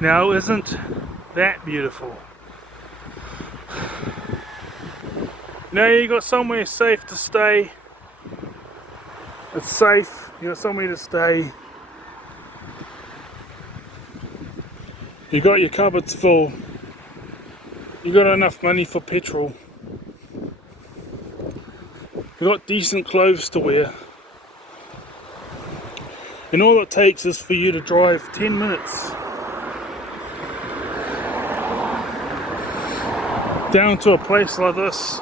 Now, isn't that beautiful? Now you got somewhere safe to stay. It's safe, you got somewhere to stay. You got your cupboards full. You got enough money for petrol. You got decent clothes to wear. And all it takes is for you to drive 10 minutes down to a place like this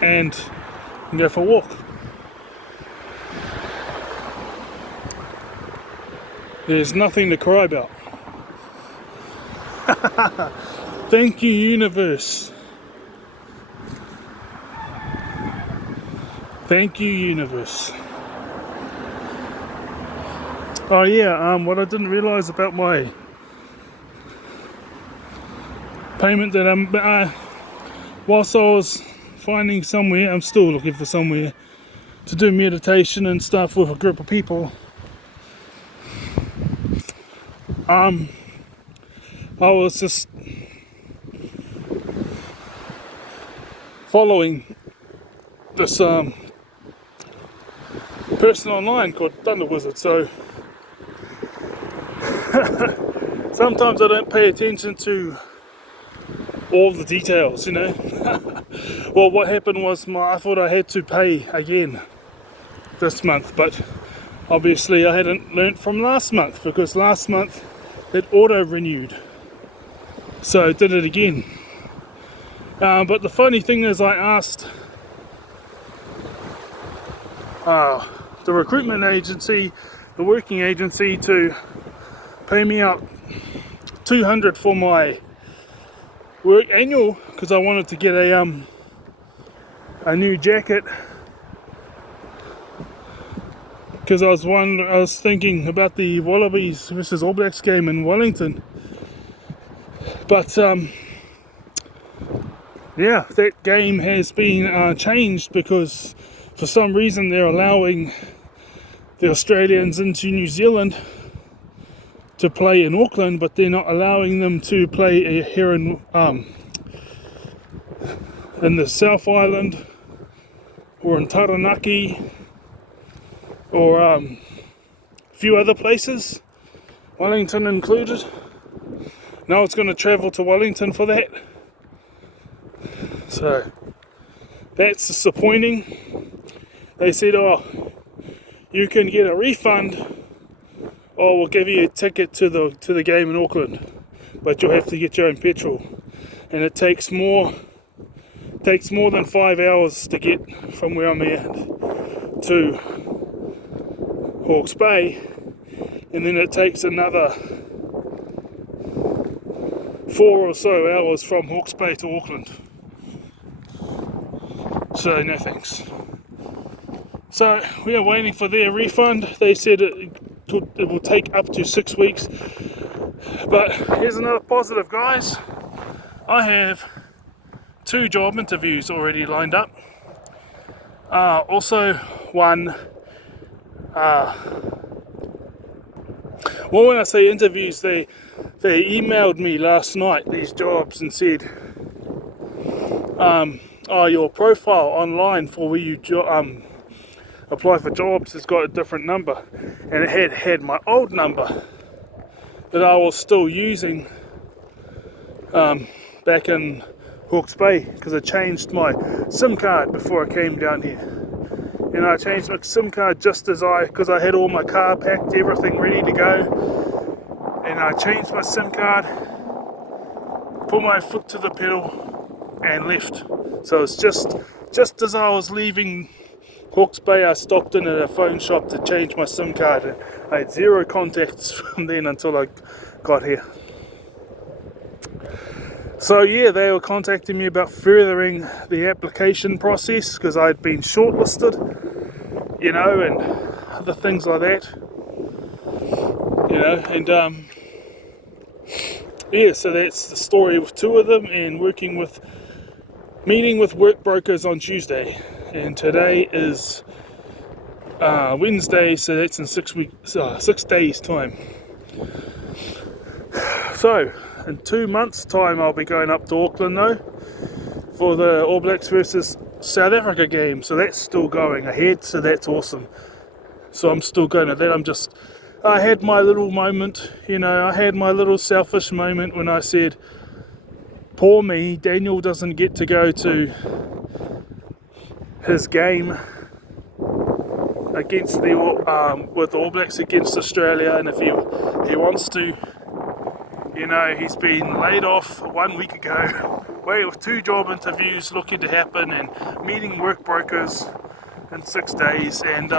and go for a walk. There's nothing to cry about. Thank you, universe. Thank you, universe. Oh yeah, what I didn't realise about my payment that whilst I was finding somewhere, I'm still looking for somewhere to do meditation and stuff with a group of people. I was just following this person online called Thunder Wizard, so sometimes I don't pay attention to all the details, you know. Well, what happened was I thought I had to pay again this month, but obviously I hadn't learnt from last month, because last month it auto-renewed, so I did it again. But the funny thing is, I asked the recruitment agency, the working agency, to pay me out $200 for my work annual, because I wanted to get a new jacket, because I was thinking about the Wallabies versus All Blacks game in Wellington. But yeah, that game has been changed, because for some reason they're allowing the Australians into New Zealand to play in Auckland, but they're not allowing them to play here in the South Island or in Taranaki or a few other places, Wellington included. Now it's going to travel to Wellington for that, so that's disappointing. They said, oh, you can get a refund, or we'll give you a ticket to the game in Auckland, but you'll have to get your own petrol, and it takes more than 5 hours to get from where I'm at to Hawke's Bay, and then it takes another 4 or so hours from Hawke's Bay to Auckland. So no thanks. So we are waiting for their refund. They said it will take up to 6 weeks. But here's another positive, guys. I have 2 job interviews already lined up. Also one, well, when I say interviews, they emailed me last night, these jobs, and said, your profile online for where you apply for jobs has got a different number, and it had my old number that I was still using back in Hawke's Bay, because I changed my SIM card before I came down here. And I changed my SIM card because I had all my car packed, everything ready to go, and I changed my SIM card, put my foot to the pedal and left. So it's just as I was leaving Hawke's Bay, I stopped in at a phone shop to change my SIM card, and I had 0 contacts from then until I got here. So yeah, they were contacting me about furthering the application process, because I'd been shortlisted, you know, and other things like that, you know, and yeah, so that's the story with 2 of them, and meeting with work brokers on Tuesday, and today is Wednesday, so that's in 6 days time. So, in 2 months' time, I'll be going up to Auckland though for the All Blacks versus South Africa game. So that's still going ahead. So that's awesome. So I'm still going to that. I had my little moment, I had my little selfish moment when I said, poor me, Daniel doesn't get to go to his game against with the All Blacks against Australia, and if he wants to, he's been laid off 1 week ago, with 2 job interviews looking to happen and meeting work brokers in 6 days, and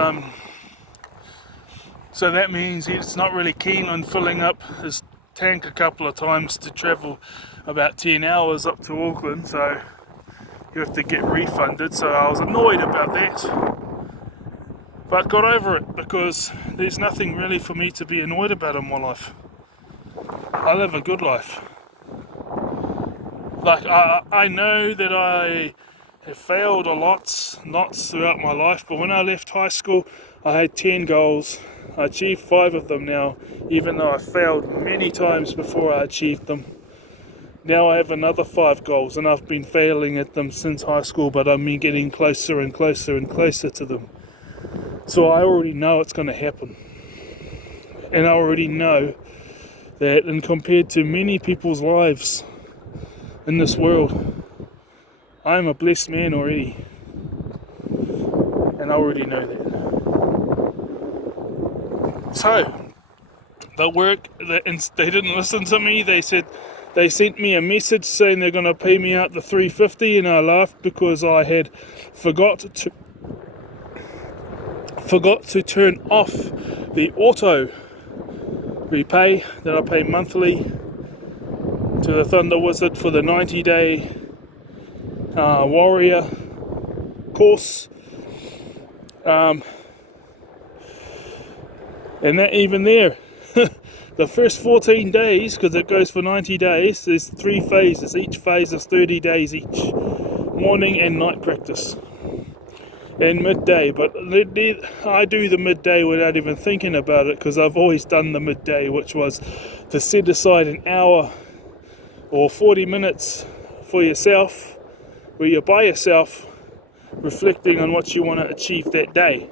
so that means he's not really keen on filling up his tank a couple of times to travel about 10 hours up to Auckland, so you have to get refunded. So I was annoyed about that, but got over it because there's nothing really for me to be annoyed about in my life. I live a good life. Like, I know that I have failed a lot throughout my life, but when I left high school I had 10 goals. I achieved 5 of them now, even though I failed many times before I achieved them. Now I have another 5 goals, and I've been failing at them since high school, but I'm getting closer and closer and closer to them. So I already know it's going to happen. And I already know that, and compared to many people's lives in this world, I'm a blessed man already. And I already know that. So, they didn't listen to me. They sent me a message saying they're going to pay me out the $350, and I laughed because I had forgot to turn off the auto repay that I pay monthly to the Thunder Wizard for the 90-day Warrior course. And that even there, the first 14 days, because it goes for 90 days, there's 3 phases. Each phase is 30 days each. Morning and night practice. And midday, but I do the midday without even thinking about it, because I've always done the midday, which was to set aside an hour or 40 minutes for yourself, where you're by yourself, reflecting on what you want to achieve that day.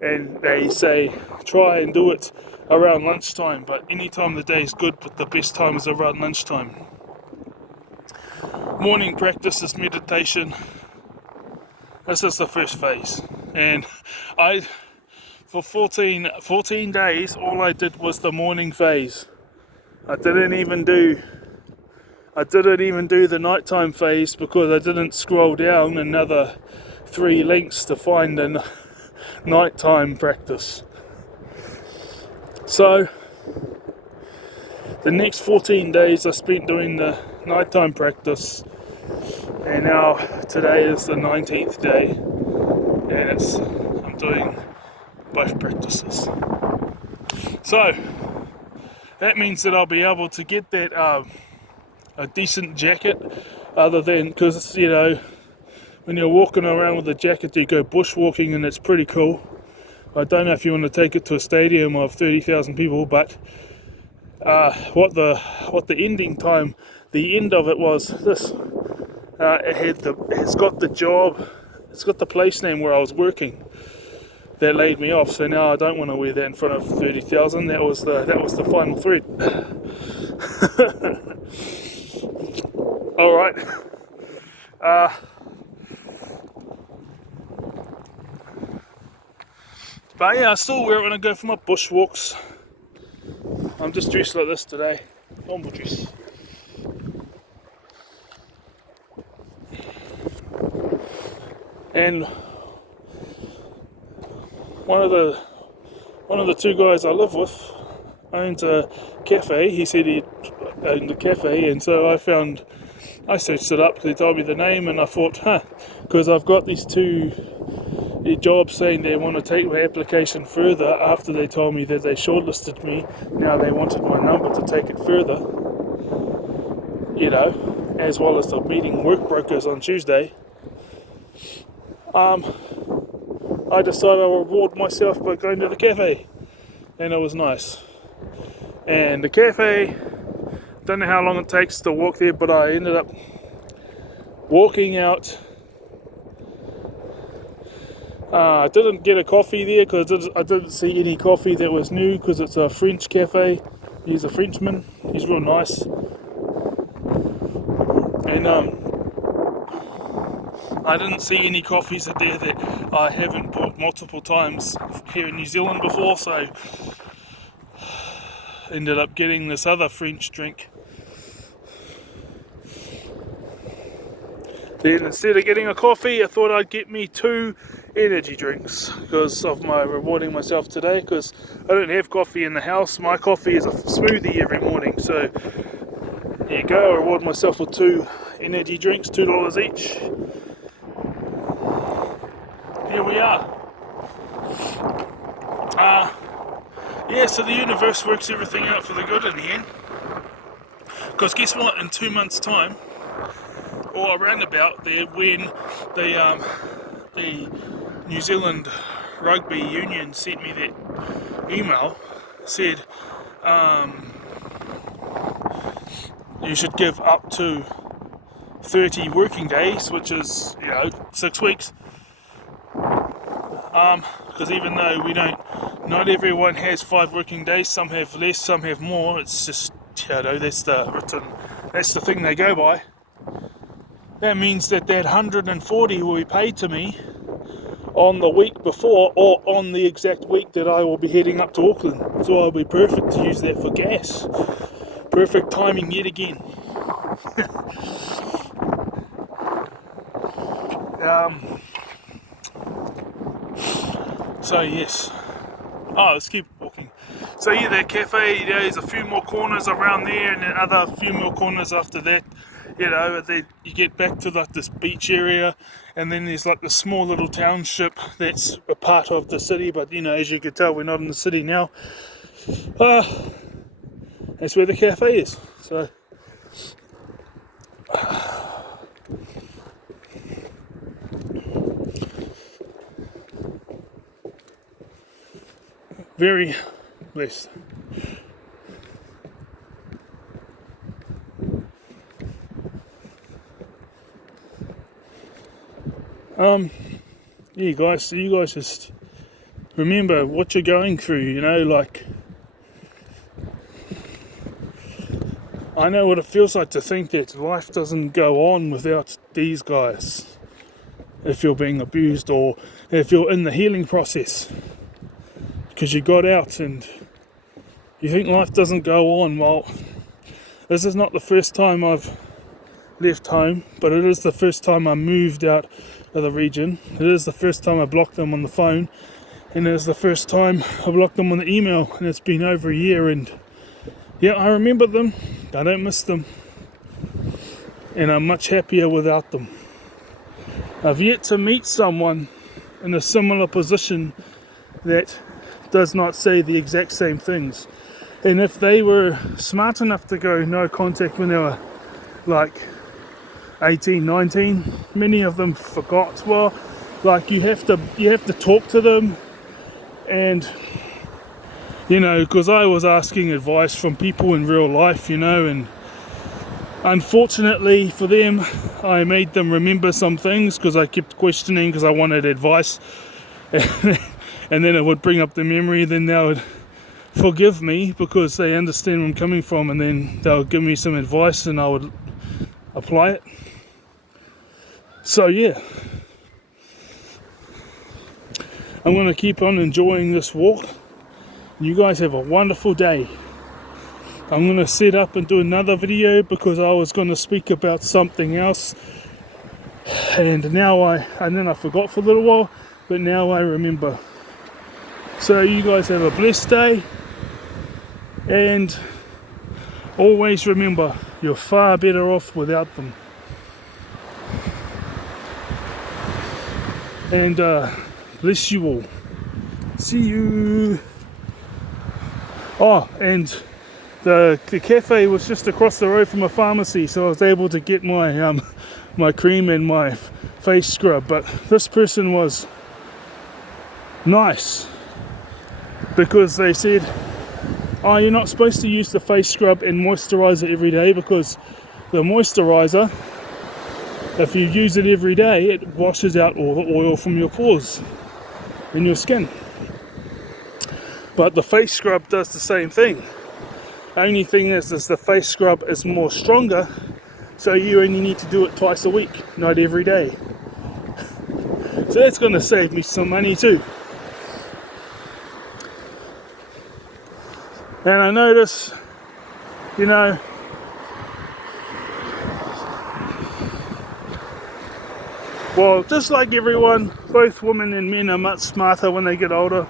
And they say try and do it around lunchtime, but any time of the day is good, but the best time is around lunchtime. Morning practice is meditation. This is the first phase, and for 14 days all I did was the morning phase. I didn't even do the nighttime phase, because I didn't scroll down another 3 links to find a nighttime practice. So the next 14 days I spent doing the nighttime practice, and now today is the 19th day, and I'm doing both practices. So that means that I'll be able to get that a decent jacket, other than, because when you're walking around with a jacket you go bushwalking and it's pretty cool. I don't know if you want to take it to a stadium of 30,000 people, but what the ending time, the end of it was this. It's got the place name where I was working that laid me off. So now I don't want to wear that in front of 30,000. That was the final thread. All right. But yeah, I still wear it when I go for my bushwalks. I'm just dressed like this today, normal dress. And one of the 2 guys I live with owns a cafe. He said he owned a cafe, and so I searched it up. They told me the name, and I thought, because I've got these 2 jobs saying they want to take my application further after they told me that they shortlisted me. Now they wanted my number to take it further, as well as the meeting work brokers on Tuesday. I decided I'll reward myself by going to the cafe, and it was nice. And the cafe Don't know how long it takes to walk there, but I ended up walking out. I didn't get a coffee there because I didn't see any coffee that was new, because it's a French cafe. He's a Frenchman. He's real nice. And I didn't see any coffees there that I haven't bought multiple times here in New Zealand before, so ended up getting this other French drink. Then instead of getting a coffee, I thought I'd get me 2 energy drinks because of my rewarding myself today, because I don't have coffee in the house. My coffee is a smoothie every morning, so there you go. I reward myself with 2 energy drinks, $2 each. Here we are. Yeah, so the universe works everything out for the good in the end. Because guess what? In 2 months' time, or around about there, when the New Zealand Rugby Union sent me that email, said you should give up to 30 working days, which is 6 weeks. Because even though not everyone has 5 working days, some have less, some have more. It's just that's the thing they go by. That means that 140 will be paid to me on the week before, or on the exact week that I will be heading up to Auckland. So I'll be perfect to use that for gas. Perfect timing yet again. So yes. Let's keep walking. So yeah, that cafe, there's a few more corners around there, and then other few more corners after that. Then you get back to like this beach area, and then there's like this small little township that's a part of the city, but as you can tell, we're not in the city now. That's where the cafe is. So very blessed. Yeah, guys, so you guys just remember what you're going through, like, I know what it feels like to think that life doesn't go on without these guys. If you're being abused, or if you're in the healing process, because you got out and you think life doesn't go on. Well, this is not the first time I've left home, but it is the first time I moved out of the region. It is the first time I blocked them on the phone, and it is the first time I blocked them on the email, and it's been over a year, and yeah, I remember them. I don't miss them, and I'm much happier without them. I've yet to meet someone in a similar position that does not say the exact same things. And if they were smart enough to go no contact when they were like 18, 19, many of them forgot. Well, like you have to talk to them, and because I was asking advice from people in real life, and unfortunately for them, I made them remember some things because I kept questioning because I wanted advice. And then it would bring up the memory, then they would forgive me because they understand where I'm coming from, and then they'll give me some advice and I would apply it. So yeah, I'm going to keep on enjoying this walk. You guys have a wonderful day. I'm going to set up and do another video because I was going to speak about something else, and then I forgot for a little while, but now I remember. So you guys have a blessed day, and always remember, you're far better off without them. And bless you all. See you. And the cafe was just across the road from a pharmacy, so I was able to get my my cream and my face scrub. But this person was nice, because they said oh, you're not supposed to use the face scrub and moisturizer every day because the moisturizer, if you use it every day, it washes out all the oil from your pores in your skin. But the face scrub does the same thing. Only thing is the face scrub is more stronger, so you only need to do it twice a week, not every day. So that's going to save me some money too. And I notice, you know, well, just like everyone, both women and men are much smarter when they get older.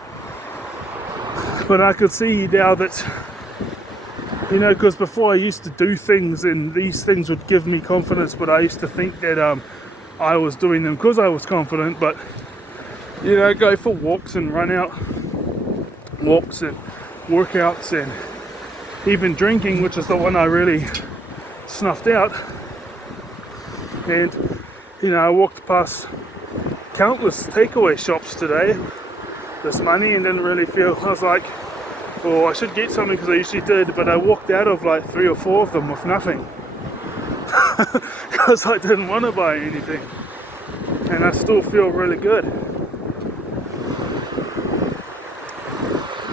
But I could see now that, you know, because before I used to do things and these things would give me confidence, but I used to think that I was doing them because I was confident. But, you know, go for walks and run out walks and workouts and even drinking, which is the one I really snuffed out. And, you know, I walked past countless takeaway shops today this morning and didn't really feel, I was like, oh, I should get something because I usually did, but I walked out of like 3 or 4 of them with nothing because I didn't want to buy anything, and I still feel really good.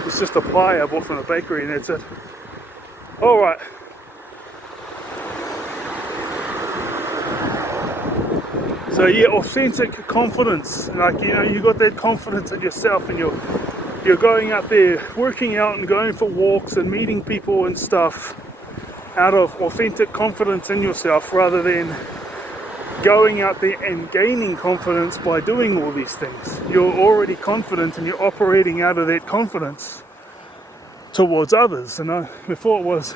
It's just a pie I bought from the bakery and that's it. Alright. So yeah, authentic confidence. Like, you know, you got that confidence in yourself and you're going out there working out and going for walks and meeting people and stuff out of authentic confidence in yourself, rather than going out there and gaining confidence by doing all these things. You're already confident and you're operating out of that confidence towards others. And before it was,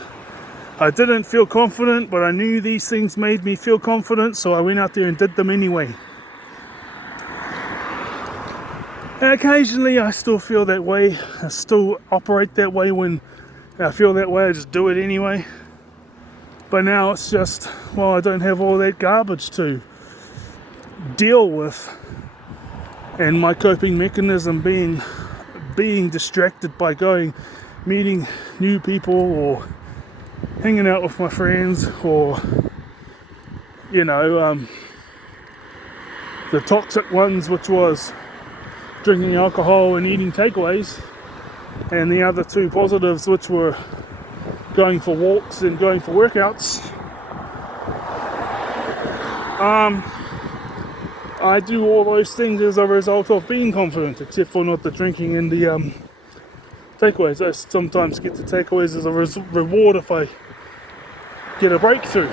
I didn't feel confident, but I knew these things made me feel confident, so I went out there and did them anyway. And occasionally I still feel that way. I still operate that way. When I feel that way, I just do it anyway. But now it's just, well, I don't have all that garbage to deal with. And my coping mechanism being distracted by meeting new people or hanging out with my friends, or, you know, the toxic ones, which was drinking alcohol and eating takeaways, and the other 2 positives, which were going for walks and going for workouts. I do all those things as a result of being confident, except for not the drinking and the takeaways. I sometimes get the takeaways as a reward if I get a breakthrough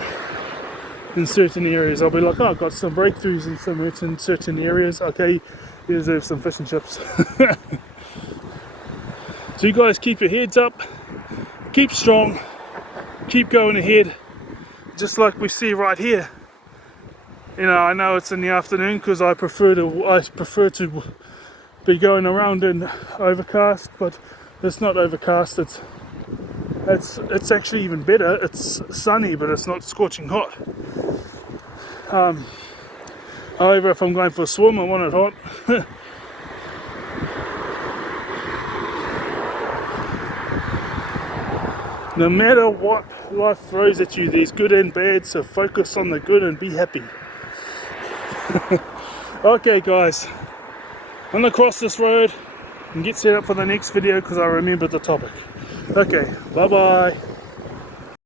in certain areas. I'll be like, oh, I've got some breakthroughs in certain areas. Okay, you deserve some fish and chips. So you guys keep your heads up, keep strong, keep going ahead, just like we see right here. You know, I know it's in the afternoon because I prefer to be going around in overcast, but it's not overcast. It's actually even better. It's sunny, but it's not scorching hot. However, if I'm going for a swim, I want it hot. No matter what life throws at you, there's good and bad, so focus on the good and be happy. Okay guys, I'm gonna cross this road and get set up for the next video because I remembered the topic. Okay, bye bye.